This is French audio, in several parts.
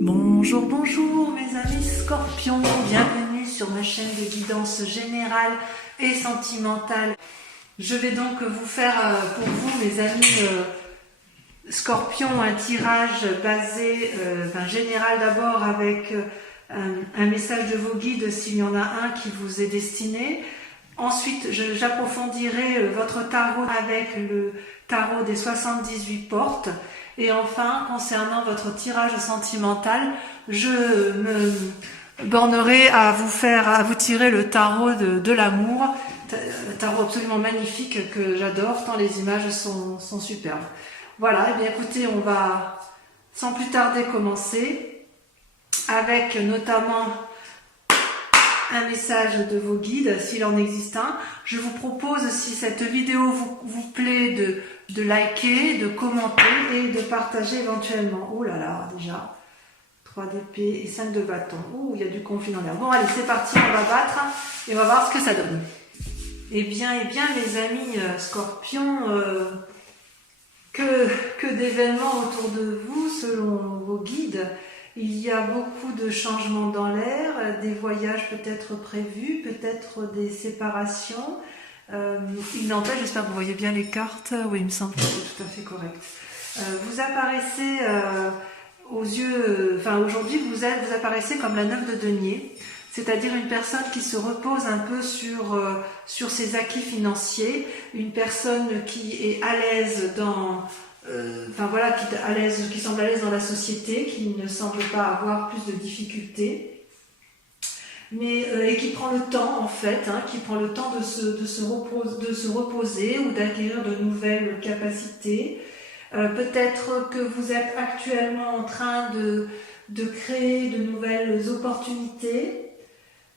Bonjour, bonjour mes amis scorpions, bienvenue sur ma chaîne de guidance générale et sentimentale. Je vais donc vous faire pour vous mes amis scorpions un tirage basé, général d'abord avec un message de vos guides s'il y en a un qui vous est destiné. Ensuite, j'approfondirai votre tarot avec le tarot des 78 portes. Et enfin, concernant votre tirage sentimental, je me bornerai à vous tirer le tarot de l'amour. Un tarot absolument magnifique que j'adore, tant les images sont superbes. Voilà, et bien écoutez, on va sans plus tarder commencer avec notamment un message de vos guides, s'il en existe un. Je vous propose, si cette vidéo vous plaît, de liker, de commenter et de partager éventuellement. Oh là là, déjà, 3 d'épée et 5 de bâton. Oh, il y a du conflit dans l'air. Bon, allez, c'est parti, on va battre et on va voir ce que ça donne. Eh bien, mes amis scorpions, que d'événements autour de vous, selon vos guides. Il y a beaucoup de changements dans l'air, des voyages peut-être prévus, peut-être des séparations. Il n'empêche, j'espère que vous voyez bien les cartes. Oui, il me semble que c'est tout à fait correct. Vous apparaissez aux yeux, aujourd'hui vous apparaissez comme la 9 de denier, c'est-à-dire une personne qui se repose un peu sur ses acquis financiers, une personne qui est à l'aise qui semble à l'aise dans la société, qui ne semble pas avoir plus de difficultés, et qui prend le temps en fait, qui prend le temps de se reposer ou d'acquérir de nouvelles capacités. Peut-être que vous êtes actuellement en train de créer de nouvelles opportunités.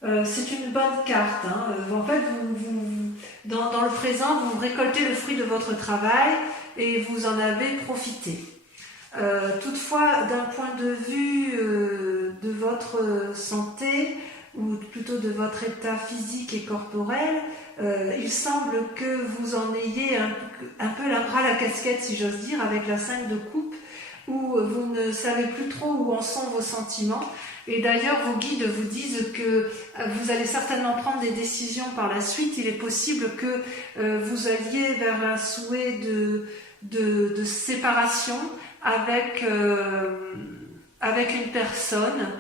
C'est une bonne carte. En fait, dans le présent, vous récoltez le fruit de votre travail et vous en avez profité. Toutefois, d'un point de vue de votre santé, ou plutôt de votre état physique et corporel, il semble que vous en ayez un peu la bras à la casquette, si j'ose dire, avec la 5 de coupe, où vous ne savez plus trop où en sont vos sentiments. Et d'ailleurs, vos guides vous disent que vous allez certainement prendre des décisions par la suite. Il est possible que vous alliez vers un souhait de séparation avec une personne.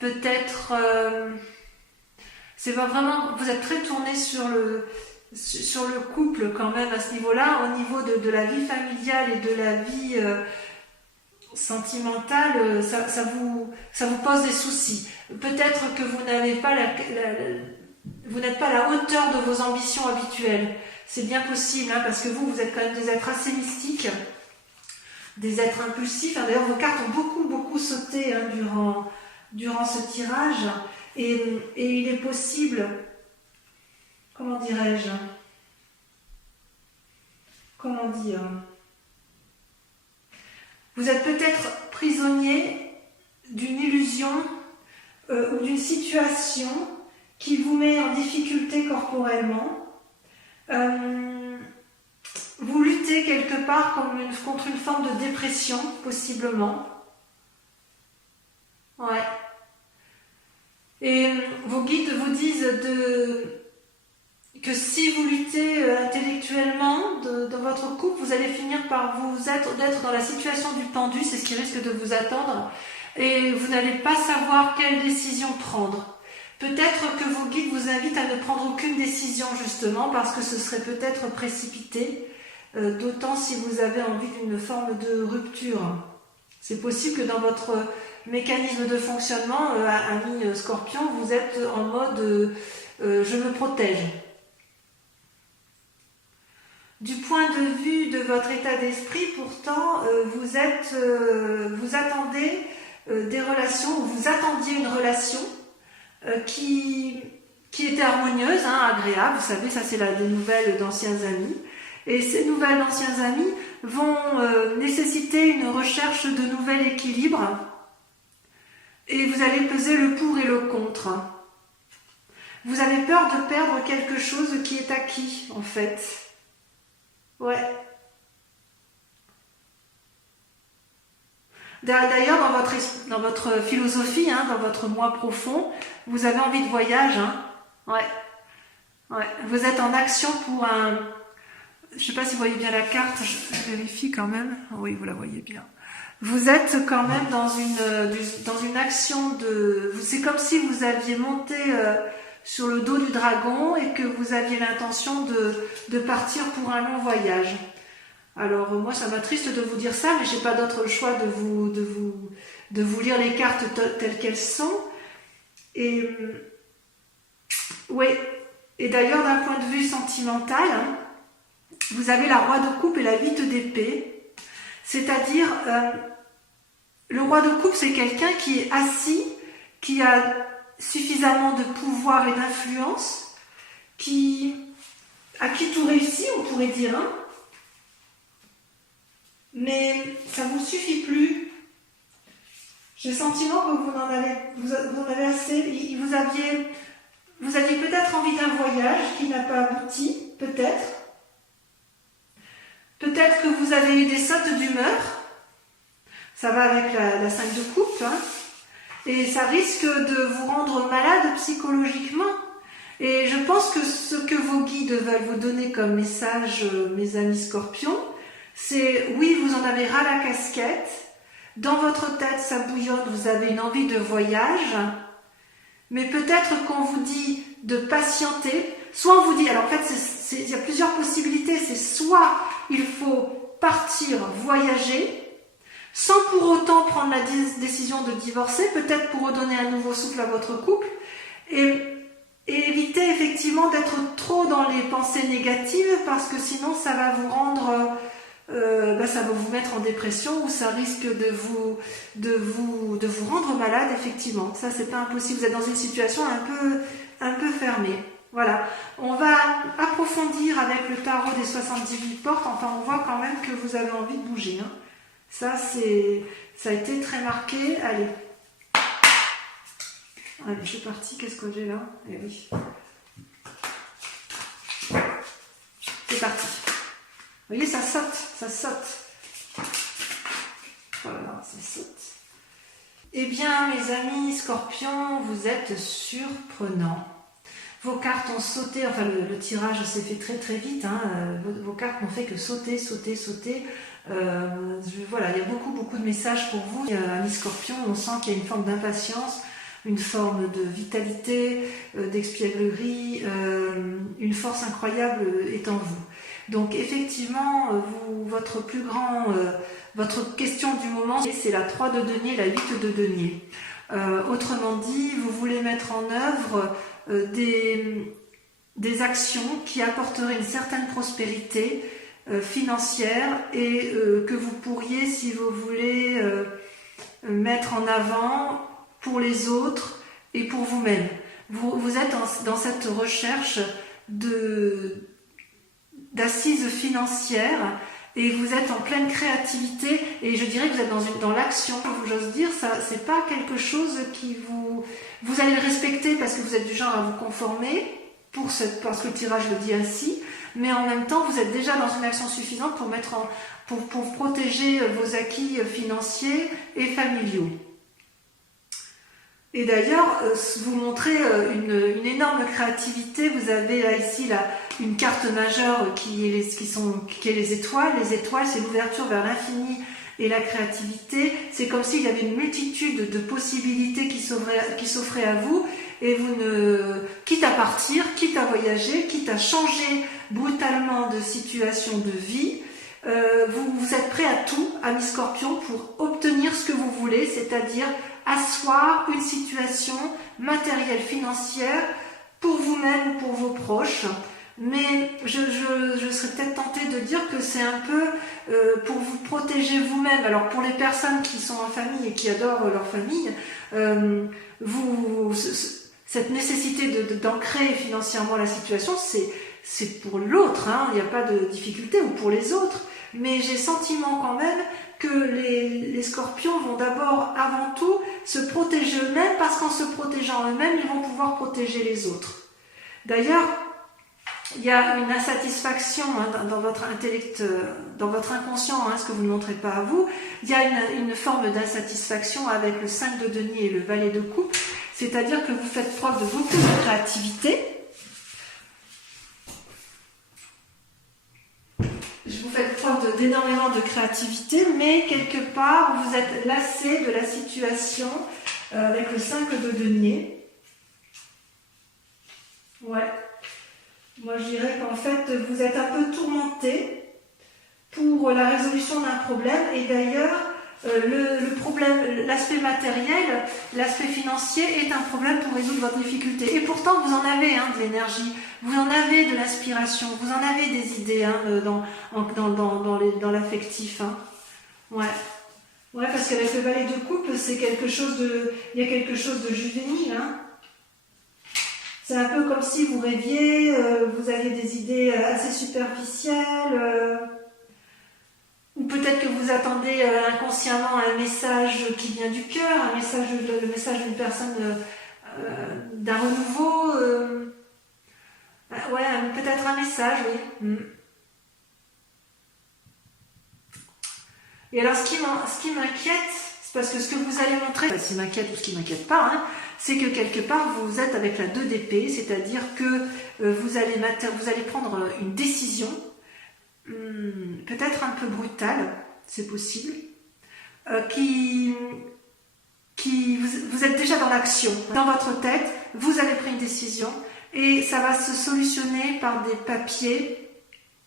Peut-être, c'est vraiment, vous êtes très tourné sur le couple quand même à ce niveau-là, au niveau de la vie familiale et de la vie sentimentale, ça vous pose des soucis. Peut-être que vous n'êtes pas à la hauteur de vos ambitions habituelles. C'est bien possible, parce que vous êtes quand même des êtres assez mystiques, des êtres impulsifs. D'ailleurs, vos cartes ont beaucoup sauté durant ce tirage. Et il est possible, comment dirais-je, comment dire, vous êtes peut-être prisonnier d'une illusion ou d'une situation qui vous met en difficulté corporellement. Vous luttez quelque part contre une forme de dépression, possiblement. Ouais. Et vos guides vous disent que si vous luttez intellectuellement dans votre couple, vous allez finir par d'être dans la situation du pendu, c'est ce qui risque de vous attendre, et vous n'allez pas savoir quelle décision prendre. Peut-être que vos guides vous invitent à ne prendre aucune décision, justement, parce que ce serait peut-être précipité, d'autant si vous avez envie d'une forme de rupture. C'est possible que dans votre mécanisme de fonctionnement, ami scorpion, vous êtes en mode je me protège. Du point de vue de votre état d'esprit, pourtant, vous attendez des relations, ou vous attendiez une relation qui était harmonieuse, agréable. Vous savez, ça c'est des nouvelles d'anciens amis. Et ces nouvelles d'anciens amis vont nécessiter une recherche de nouvel équilibre. Et vous allez peser le pour et le contre. Vous avez peur de perdre quelque chose qui est acquis, en fait. Ouais. D'ailleurs, dans votre philosophie, hein, dans votre moi profond, vous avez envie de voyage. Hein. Ouais. Ouais. Vous êtes en action pour un... Je ne sais pas si vous voyez bien la carte, je vérifie quand même. Oui, vous la voyez bien. Vous êtes quand même dans une action de... C'est comme si vous aviez monté sur le dos du dragon et que vous aviez l'intention de partir pour un long voyage. Alors moi ça m'attriste de vous dire ça, mais j'ai pas d'autre choix de vous lire les cartes telles qu'elles sont. Et oui. Et d'ailleurs d'un point de vue sentimental, hein, vous avez la roi de coupe et la 8 d'épée. C'est-à-dire le roi de coupe c'est quelqu'un qui est assis, qui a suffisamment de pouvoir et d'influence, à qui tout réussit, on pourrait dire, hein. Mais ça ne vous suffit plus. J'ai le sentiment que vous en avez assez. Vous aviez peut-être envie d'un voyage qui n'a pas abouti, peut-être. Peut-être que vous avez eu des sautes d'humeur. Ça va avec la 5 de coupe. Hein. Et ça risque de vous rendre malade psychologiquement. Et je pense que ce que vos guides veulent vous donner comme message, mes amis scorpions, c'est oui, vous en avez ras la casquette, dans votre tête ça bouillonne, vous avez une envie de voyage, mais peut-être qu'on vous dit de patienter, soit on vous dit, alors en fait il y a plusieurs possibilités, c'est soit il faut partir voyager, sans pour autant prendre la décision de divorcer, peut-être pour redonner un nouveau souffle à votre couple, et éviter effectivement d'être trop dans les pensées négatives, parce que sinon ça va vous rendre... ça va vous mettre en dépression ou ça risque de vous rendre malade, effectivement. Ça, c'est pas impossible. Vous êtes dans une situation un peu fermée. Voilà. On va approfondir avec le tarot des 78 portes. Enfin, on voit quand même que vous avez envie de bouger. Hein. Ça a été très marqué. Allez. Allez, je suis partie. Qu'est-ce que j'ai là? Eh oui. C'est parti. Vous voyez, ça saute, ça saute. Voilà, ça saute. Eh bien, mes amis scorpions, vous êtes surprenants. Vos cartes ont sauté, enfin le tirage s'est fait très très vite, hein. Vos cartes n'ont fait que sauter, sauter, sauter. Voilà, il y a beaucoup de messages pour vous. Amis scorpions, on sent qu'il y a une forme d'impatience, une forme de vitalité, d'espièglerie, une force incroyable est en vous. Donc effectivement, votre question du moment, c'est la 3 de denier, la 8 de denier. Autrement dit, vous voulez mettre en œuvre des actions qui apporteraient une certaine prospérité financière et que vous pourriez, si vous voulez, mettre en avant pour les autres et pour vous-même. Vous êtes dans cette recherche d'assises financières et vous êtes en pleine créativité et je dirais que vous êtes dans l'action, j'ose dire, ça c'est pas quelque chose qui vous allez le respecter parce que vous êtes du genre à vous conformer parce que le tirage le dit ainsi, mais en même temps vous êtes déjà dans une action suffisante pour protéger vos acquis financiers et familiaux. Et d'ailleurs, vous montrez une énorme créativité. Vous avez là ici une carte majeure qui est les étoiles. Les étoiles, c'est l'ouverture vers l'infini et la créativité. C'est comme s'il y avait une multitude de possibilités qui s'offraient à vous. Et quitte à partir, quitte à voyager, quitte à changer brutalement de situation de vie, vous êtes prêt à tout, amis scorpions, pour obtenir ce que vous voulez, c'est-à-dire asseoir une situation matérielle, financière pour vous-même ou pour vos proches. Mais je serais peut-être tentée de dire que c'est un peu pour vous protéger vous-même. Alors pour les personnes qui sont en famille et qui adorent leur famille, cette nécessité d'ancrer financièrement la situation, c'est pour l'autre, hein, il n'y a pas de difficulté, ou pour les autres. Mais j'ai sentiment quand même que les scorpions vont d'abord, avant tout, se protéger eux-mêmes, parce qu'en se protégeant eux-mêmes, ils vont pouvoir protéger les autres. D'ailleurs, il y a une insatisfaction dans votre intellect, dans votre inconscient, ce que vous ne montrez pas à vous. Il y a une forme d'insatisfaction avec le 5 de denier et le valet de coupe, c'est-à-dire que vous faites preuve de beaucoup de créativité. Vous faites preuve d'énormément de créativité, mais quelque part, vous êtes lassé de la situation avec le 5 de denier. Ouais. Moi, je dirais qu'en fait, vous êtes un peu tourmenté pour la résolution d'un problème. Et d'ailleurs, le problème, l'aspect matériel, l'aspect financier est un problème pour résoudre votre difficulté. Et pourtant, vous en avez de l'énergie, vous en avez de l'inspiration, vous en avez des idées dans l'affectif. Ouais. Ouais, parce qu'avec le valet de coupe, c'est quelque chose de, il y a quelque chose de juvénile. C'est un peu comme si vous rêviez, vous aviez des idées assez superficielles, ou peut-être que vous attendez inconsciemment un message qui vient du cœur, le message d'une personne, d'un renouveau, ouais, peut-être un message, oui. Et alors, ce qui m'inquiète, c'est parce que ce que vous allez montrer, ce qui m'inquiète ou ce qui m'inquiète pas, c'est que quelque part, vous êtes avec la 2 d'épée, c'est-à-dire que vous allez prendre une décision, peut-être un peu brutale, c'est possible, vous êtes déjà dans l'action. Dans votre tête, vous avez pris une décision et ça va se solutionner par des papiers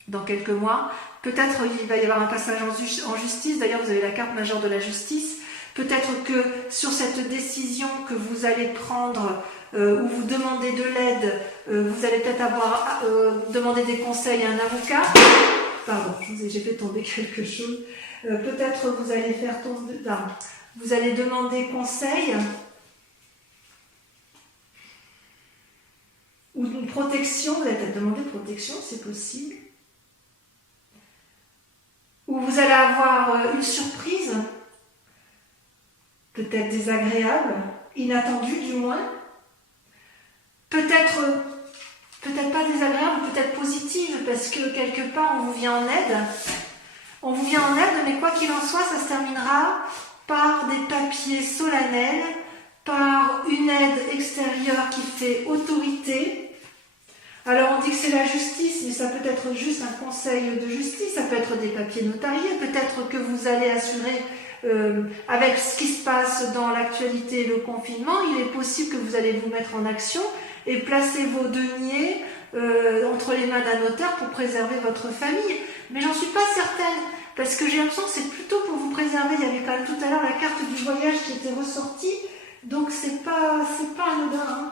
dans quelques mois. Peut-être il va y avoir un passage en justice, d'ailleurs vous avez la carte majeure de la justice. Peut-être que sur cette décision que vous allez prendre, où vous demandez de l'aide, vous allez peut-être avoir demandé des conseils à un avocat. Pardon, j'ai fait tomber quelque chose. Peut-être vous allez faire tomber... Non, vous allez demander conseil ou une protection. Vous allez peut-être demander protection, c'est possible. Ou vous allez avoir une surprise, peut-être désagréable, inattendue du moins. Peut-être pas désagréable, peut-être positive, parce que quelque part on vous vient en aide. On vous vient en aide, mais quoi qu'il en soit, ça se terminera par des papiers solennels, par une aide extérieure qui fait autorité. Alors on dit que c'est la justice, mais ça peut être juste un conseil de justice, ça peut être des papiers notariés, peut-être que vous allez assurer, avec ce qui se passe dans l'actualité et le confinement, il est possible que vous allez vous mettre en action et placer vos deniers entre les mains d'un notaire pour préserver votre famille. Mais j'en suis pas certaine, parce que j'ai l'impression que c'est plutôt pour vous préserver. Il y avait quand même tout à l'heure la carte du voyage qui était ressortie, donc c'est pas anodin.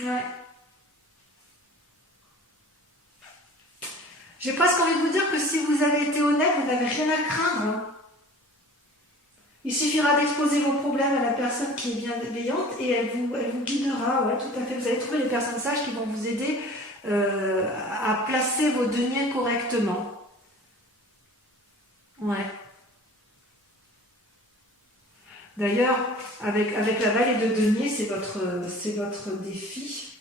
Ouais. J'ai presque envie de vous dire que si vous avez été honnête, vous n'avez rien à craindre. Il suffira d'exposer vos problèmes à la personne qui est bienveillante et elle vous guidera. Ouais, tout à fait. Vous allez trouver les personnes sages qui vont vous aider à placer vos deniers correctement. Ouais. D'ailleurs, avec la vallée de denier, c'est votre défi.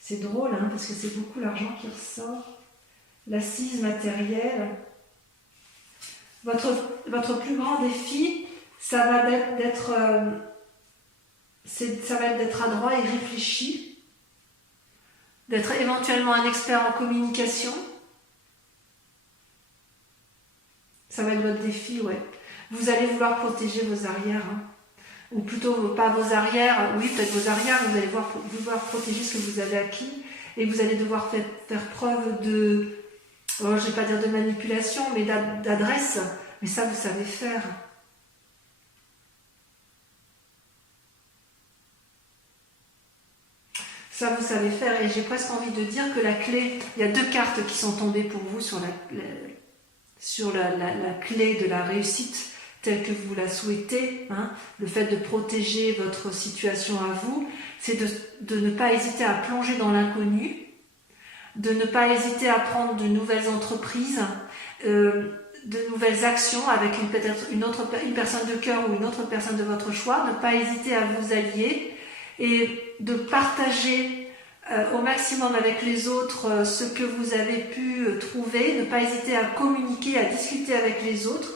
C'est drôle, parce que c'est beaucoup l'argent qui ressort. L'assise matérielle. Votre plus grand défi, ça va être d'être adroit et réfléchi, d'être éventuellement un expert en communication. Ça va être votre défi, ouais. Vous allez vouloir protéger vos arrières, ou plutôt pas vos arrières, oui peut-être vos arrières, vous allez vouloir protéger ce que vous avez acquis, et vous allez devoir faire preuve de, je ne vais pas dire de manipulation, mais d'adresse, mais ça vous savez faire. Ça vous savez faire, et j'ai presque envie de dire que la clé, il y a 2 cartes qui sont tombées pour vous sur la clé de la réussite telle que vous la souhaitez, le fait de protéger votre situation à vous, c'est de ne pas hésiter à plonger dans l'inconnu, de ne pas hésiter à prendre de nouvelles entreprises, de nouvelles actions avec peut-être une personne de cœur ou une autre personne de votre choix, ne pas hésiter à vous allier et de partager au maximum avec les autres ce que vous avez pu trouver, ne pas hésiter à communiquer, à discuter avec les autres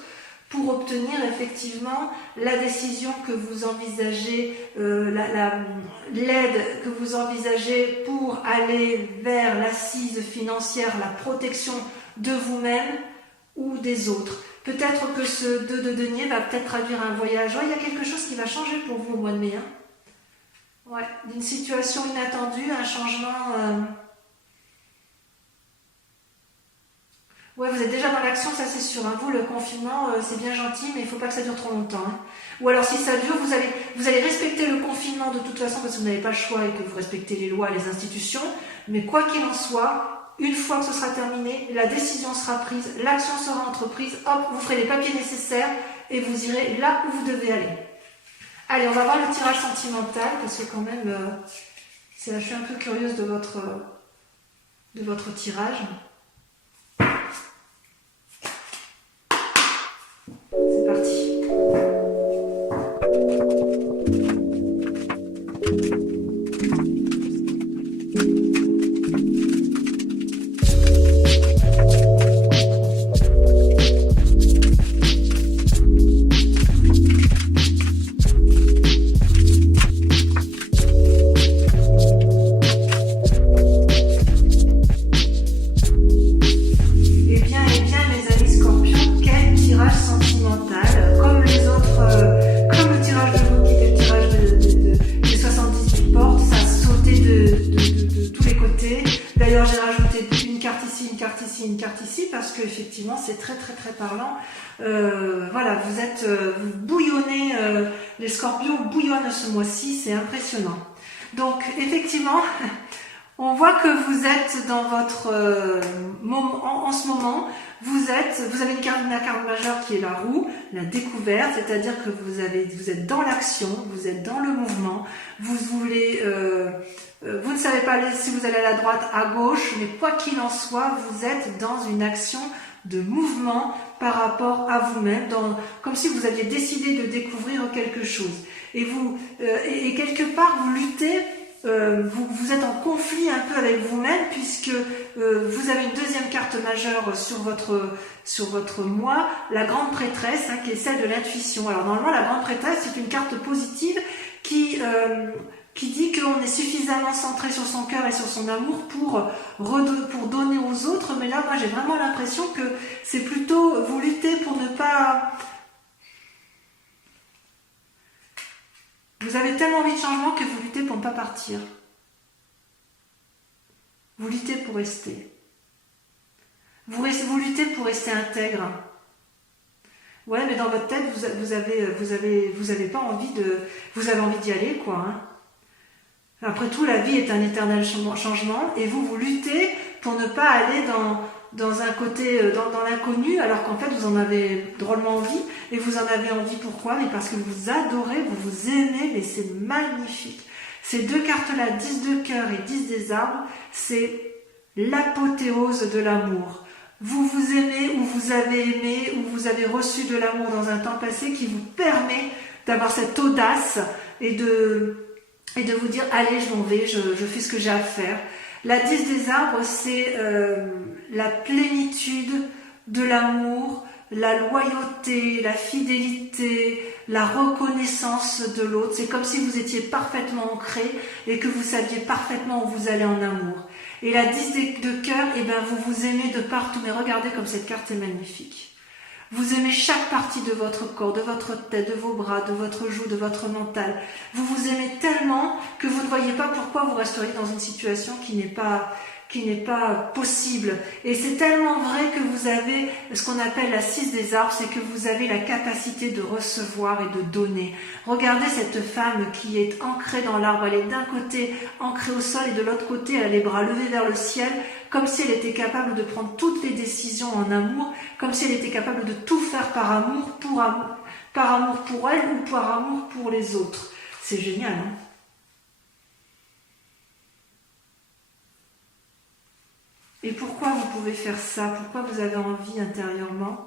pour obtenir effectivement la décision que vous envisagez, l'aide que vous envisagez pour aller vers l'assise financière, la protection de vous-même ou des autres. Peut-être que ce 2 de denier va peut-être traduire un voyage. Ouais, il y a quelque chose qui va changer pour vous au mois de mai. Hein. Ouais, d'une situation inattendue, un changement... Ouais, vous êtes déjà dans l'action, ça c'est sûr. Hein. Vous, le confinement, c'est bien gentil, mais il ne faut pas que ça dure trop longtemps. Hein. Ou alors, si ça dure, vous allez respecter le confinement de toute façon parce que vous n'avez pas le choix et que vous respectez les lois, les institutions. Mais quoi qu'il en soit, une fois que ce sera terminé, la décision sera prise, l'action sera entreprise, hop, vous ferez les papiers nécessaires et vous irez là où vous devez aller. Allez, on va voir le tirage sentimental parce que quand même, je suis un peu curieuse de votre tirage. C'est parti. Effectivement, c'est très parlant. Voilà, vous bouillonnez, les scorpions bouillonnent ce mois-ci, c'est impressionnant. Donc, effectivement, on voit que vous êtes dans votre moment, en ce moment, vous avez une carte majeure qui est la roue, la découverte, c'est-à-dire que vous êtes dans l'action, vous êtes dans le mouvement, vous ne savez pas si vous allez à la droite, à gauche, mais quoi qu'il en soit, vous êtes dans une action de mouvement par rapport à vous-même, comme si vous aviez décidé de découvrir quelque chose. Et quelque part, vous luttez, vous êtes en conflit un peu avec vous-même, puisque vous avez une deuxième carte majeure sur votre moi, la grande prêtresse, hein, qui est celle de l'intuition. Alors normalement, la grande prêtresse, c'est une carte positive qui dit qu'on est suffisamment centré sur son cœur et sur son amour pour donner aux autres, mais là, moi, j'ai vraiment l'impression que c'est plutôt, vous luttez pour ne pas... Vous avez tellement envie de changement que vous luttez pour ne pas partir. Vous luttez pour rester. Vous luttez pour rester intègre. Ouais, mais dans votre tête, vous avez pas envie de... Vous avez envie d'y aller, quoi, hein. Après tout, la vie est un éternel changement et vous luttez pour ne pas aller dans un côté, dans l'inconnu, alors qu'en fait, vous en avez drôlement envie. Et vous en avez envie pourquoi? Mais parce que vous adorez, vous aimez, mais c'est magnifique. Ces deux cartes-là, 10 de cœur et 10 des arbres, c'est l'apothéose de l'amour. Vous vous aimez ou vous avez aimé ou vous avez reçu de l'amour dans un temps passé qui vous permet d'avoir cette audace et de vous dire, allez, je m'en vais, je fais ce que j'ai à faire. La 10 des arbres, c'est la plénitude de l'amour, la loyauté, la fidélité, la reconnaissance de l'autre. C'est comme si vous étiez parfaitement ancré et que vous saviez parfaitement où vous allez en amour. Et la 10 de cœur, eh ben, vous vous aimez de partout. Mais regardez comme cette carte est magnifique. Vous aimez chaque partie de votre corps, de votre tête, de vos bras, de votre joue, de votre mental. Vous vous aimez tellement que vous ne voyez pas pourquoi vous resteriez dans une situation qui n'est pas possible. Et c'est tellement vrai que vous avez ce qu'on appelle la 6 des arbres, c'est que vous avez la capacité de recevoir et de donner. Regardez cette femme qui est ancrée dans l'arbre. Elle est d'un côté ancrée au sol et de l'autre côté elle a les bras levés vers le ciel, comme si elle était capable de prendre toutes les décisions en amour, comme si elle était capable de tout faire par amour pour elle ou par amour pour les autres. C'est génial, hein? Et pourquoi vous pouvez faire ça? Pourquoi vous avez envie intérieurement?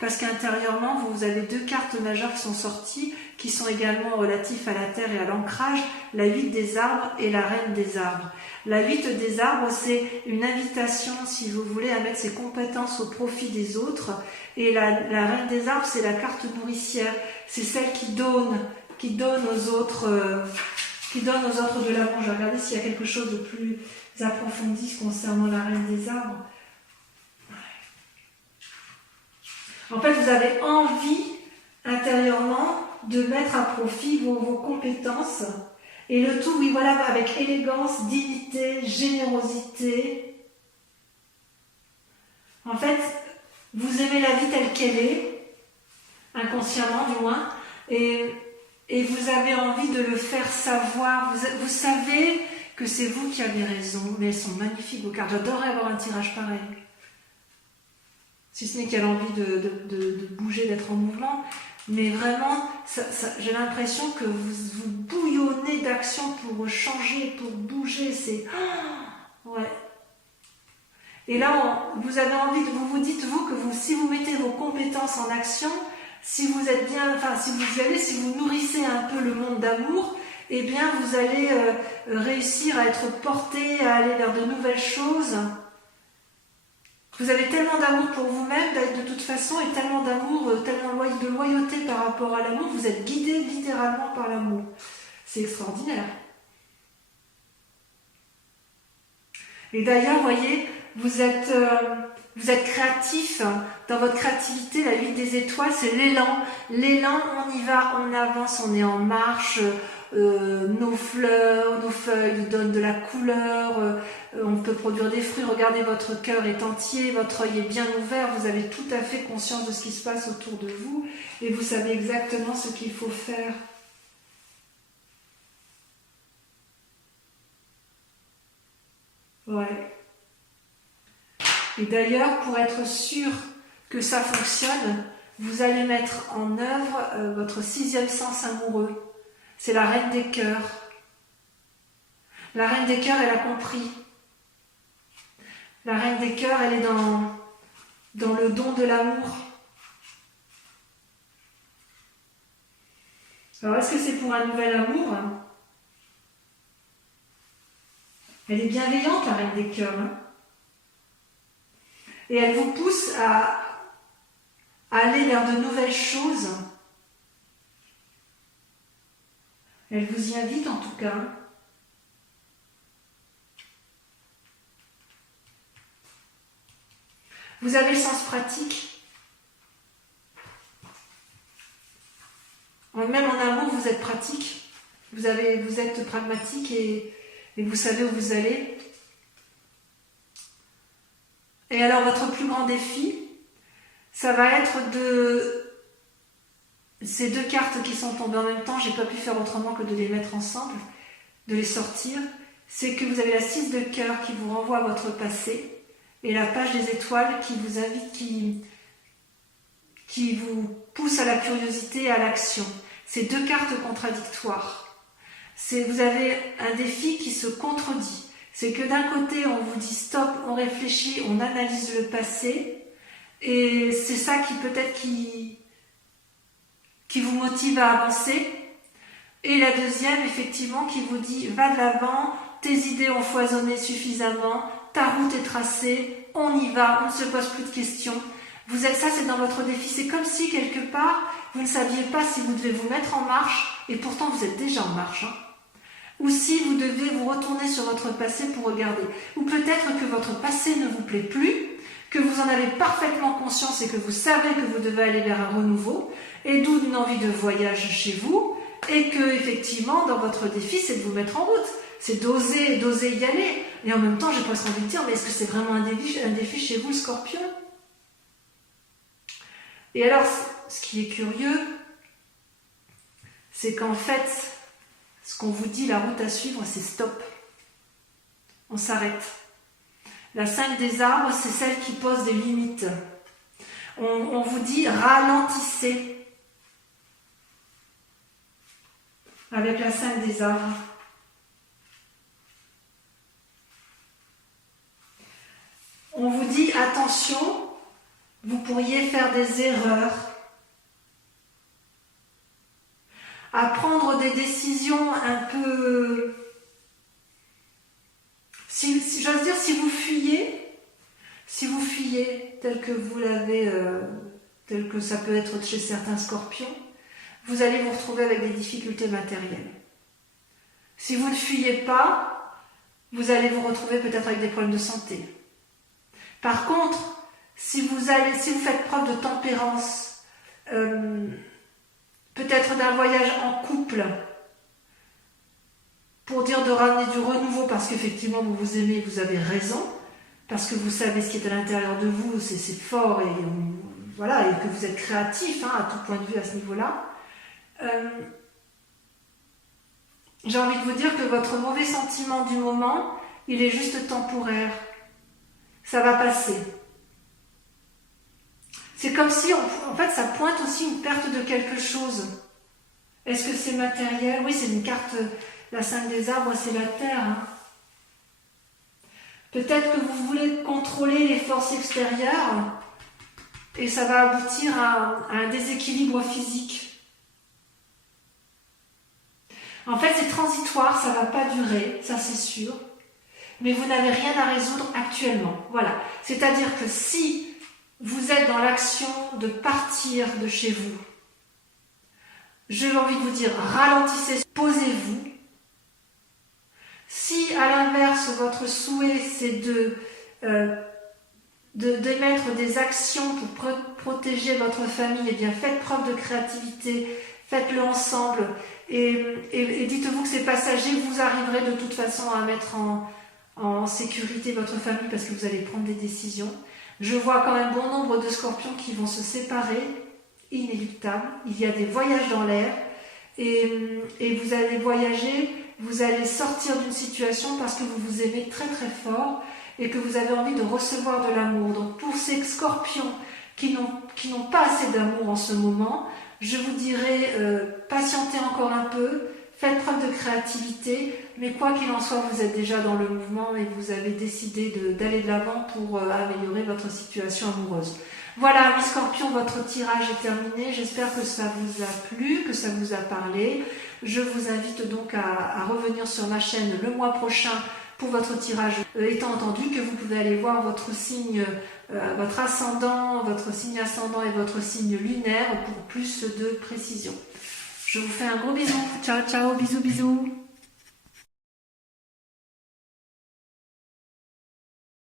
parce qu'intérieurement, vous avez 2 cartes majeures qui sont sorties, qui sont également relatifs à la terre et à l'ancrage, la 8 des arbres et la reine des arbres. La 8 des arbres, c'est une invitation, si vous voulez, à mettre ses compétences au profit des autres. Et la reine des arbres, c'est la carte nourricière. C'est celle qui donne aux autres, de l'amour. Je vais regarder s'il y a quelque chose de plus approfondi concernant la reine des arbres. En fait, vous avez envie intérieurement de mettre à profit vos compétences. Et le tout, oui, voilà, avec élégance, dignité, générosité. En fait, vous aimez la vie telle qu'elle est, inconsciemment du moins, et vous avez envie de le faire savoir. Vous savez que c'est vous qui avez raison, mais elles sont magnifiques vos cartes. J'adorerais avoir un tirage pareil. Si ce n'est qu'elle a envie de bouger, d'être en mouvement. Mais vraiment, j'ai l'impression que vous bouillonnez d'action pour changer, pour bouger. C'est... ouais. Et là, vous avez envie de... Vous dites, que si vous mettez vos compétences en action, si vous êtes bien... Enfin, si vous nourrissez un peu le monde d'amour, eh bien, vous allez réussir à être porté, à aller vers de nouvelles choses. Vous avez tellement d'amour pour vous-même, de toute façon, et tellement d'amour, tellement de loyauté par rapport à l'amour, vous êtes guidé littéralement par l'amour. C'est extraordinaire. Et d'ailleurs, vous voyez, vous êtes créatif. Dans votre créativité, la 8 des étoiles, c'est l'élan. L'élan, on y va, on avance, on est en marche. Nos fleurs, nos feuilles nous donnent de la couleur, on peut produire des fruits. Regardez, votre cœur est entier, votre œil est bien ouvert, vous avez tout à fait conscience de ce qui se passe autour de vous et vous savez exactement ce qu'il faut faire. Ouais. Et d'ailleurs, pour être sûr que ça fonctionne, vous allez mettre en œuvre votre 6e sens amoureux. C'est la reine des cœurs. La reine des cœurs, elle a compris. La reine des cœurs, elle est dans le don de l'amour. Alors, est-ce que c'est pour un nouvel amour? Elle est bienveillante, la reine des cœurs. Et elle vous pousse à aller vers de nouvelles choses. Elle vous y invite en tout cas. Vous avez le sens pratique. Même en amour, vous êtes pratique. Vous êtes pragmatique et vous savez où vous allez. Et alors, votre plus grand défi, ça va être de... Ces 2 cartes qui sont tombées en même temps, j'ai pas pu faire autrement que de les mettre ensemble, de les sortir. C'est que vous avez la 6 de cœur qui vous renvoie à votre passé et la page des étoiles qui vous invite, qui vous pousse à la curiosité et à l'action. C'est 2 cartes contradictoires. Vous avez un défi qui se contredit. C'est que d'un côté, on vous dit stop, on réfléchit, on analyse le passé et c'est ça qui peut-être qui vous motive à avancer. Et la deuxième, effectivement, qui vous dit va de l'avant, tes idées ont foisonné suffisamment, ta route est tracée, on y va, on ne se pose plus de questions. Ça, c'est dans votre défi. C'est comme si, quelque part, vous ne saviez pas si vous devez vous mettre en marche, et pourtant vous êtes déjà en marche. Ou si vous devez vous retourner sur votre passé pour regarder. Ou peut-être que votre passé ne vous plaît plus, que vous en avez parfaitement conscience et que vous savez que vous devez aller vers un renouveau, et d'où une envie de voyage chez vous, et que effectivement dans votre défi c'est de vous mettre en route, c'est d'oser y aller. Et en même temps j'ai presque envie de dire, mais est-ce que c'est vraiment un défi chez vous le Scorpion? Et alors ce qui est curieux, c'est qu'en fait ce qu'on vous dit, la route à suivre, c'est stop, on s'arrête. La 5 des arbres, c'est celle qui pose des limites. On vous dit ralentissez. Avec la 5 des arbres. On vous dit attention, Vous pourriez faire des erreurs, à prendre des décisions un peu... Si j'ose dire, si vous fuyez tel que vous l'avez, tel que ça peut être chez certains scorpions, vous allez vous retrouver avec des difficultés matérielles. Si vous ne fuyez pas, vous allez vous retrouver peut-être avec des problèmes de santé. Par contre, si vous faites preuve de tempérance, peut-être d'un voyage en couple, pour dire de ramener du renouveau, parce qu'effectivement vous vous aimez, vous avez raison, parce que vous savez ce qui est à l'intérieur de vous, c'est fort, et voilà, et que vous êtes créatif à tout point de vue à ce niveau-là. J'ai envie de vous dire que votre mauvais sentiment du moment, il est juste temporaire. Ça va passer. C'est comme si, en fait, ça pointe aussi une perte de quelque chose. Est-ce que c'est matériel? Oui, c'est une carte, la 5 des arbres, c'est la terre. Peut-être que vous voulez contrôler les forces extérieures et ça va aboutir à un déséquilibre physique. En fait, c'est transitoire, ça ne va pas durer, ça c'est sûr. Mais vous n'avez rien à résoudre actuellement. Voilà. C'est-à-dire que si vous êtes dans l'action de partir de chez vous, j'ai envie de vous dire, ralentissez, posez-vous. Si à l'inverse, votre souhait c'est d'émettre des actions pour protéger votre famille, eh bien faites preuve de créativité, faites-le ensemble et dites-vous que c'est passager, vous arriverez de toute façon à mettre en sécurité votre famille parce que vous allez prendre des décisions. Je vois quand même bon nombre de scorpions qui vont se séparer, inéluctable. Il y a des voyages dans l'air et vous allez voyager, vous allez sortir d'une situation parce que vous vous aimez très très fort et que vous avez envie de recevoir de l'amour. Donc pour ces scorpions qui n'ont pas assez d'amour en ce moment, je vous dirais patientez encore un peu, faites preuve de créativité, mais quoi qu'il en soit, vous êtes déjà dans le mouvement et vous avez décidé d'aller de l'avant pour améliorer votre situation amoureuse. Voilà, mes scorpions, votre tirage est terminé. J'espère que ça vous a plu, que ça vous a parlé. Je vous invite donc à revenir sur ma chaîne le mois prochain pour votre tirage, étant entendu que vous pouvez aller voir votre signe, votre ascendant, votre signe ascendant et votre signe lunaire pour plus de précision. Je vous fais un gros bisou. Ciao, ciao, bisous, bisous.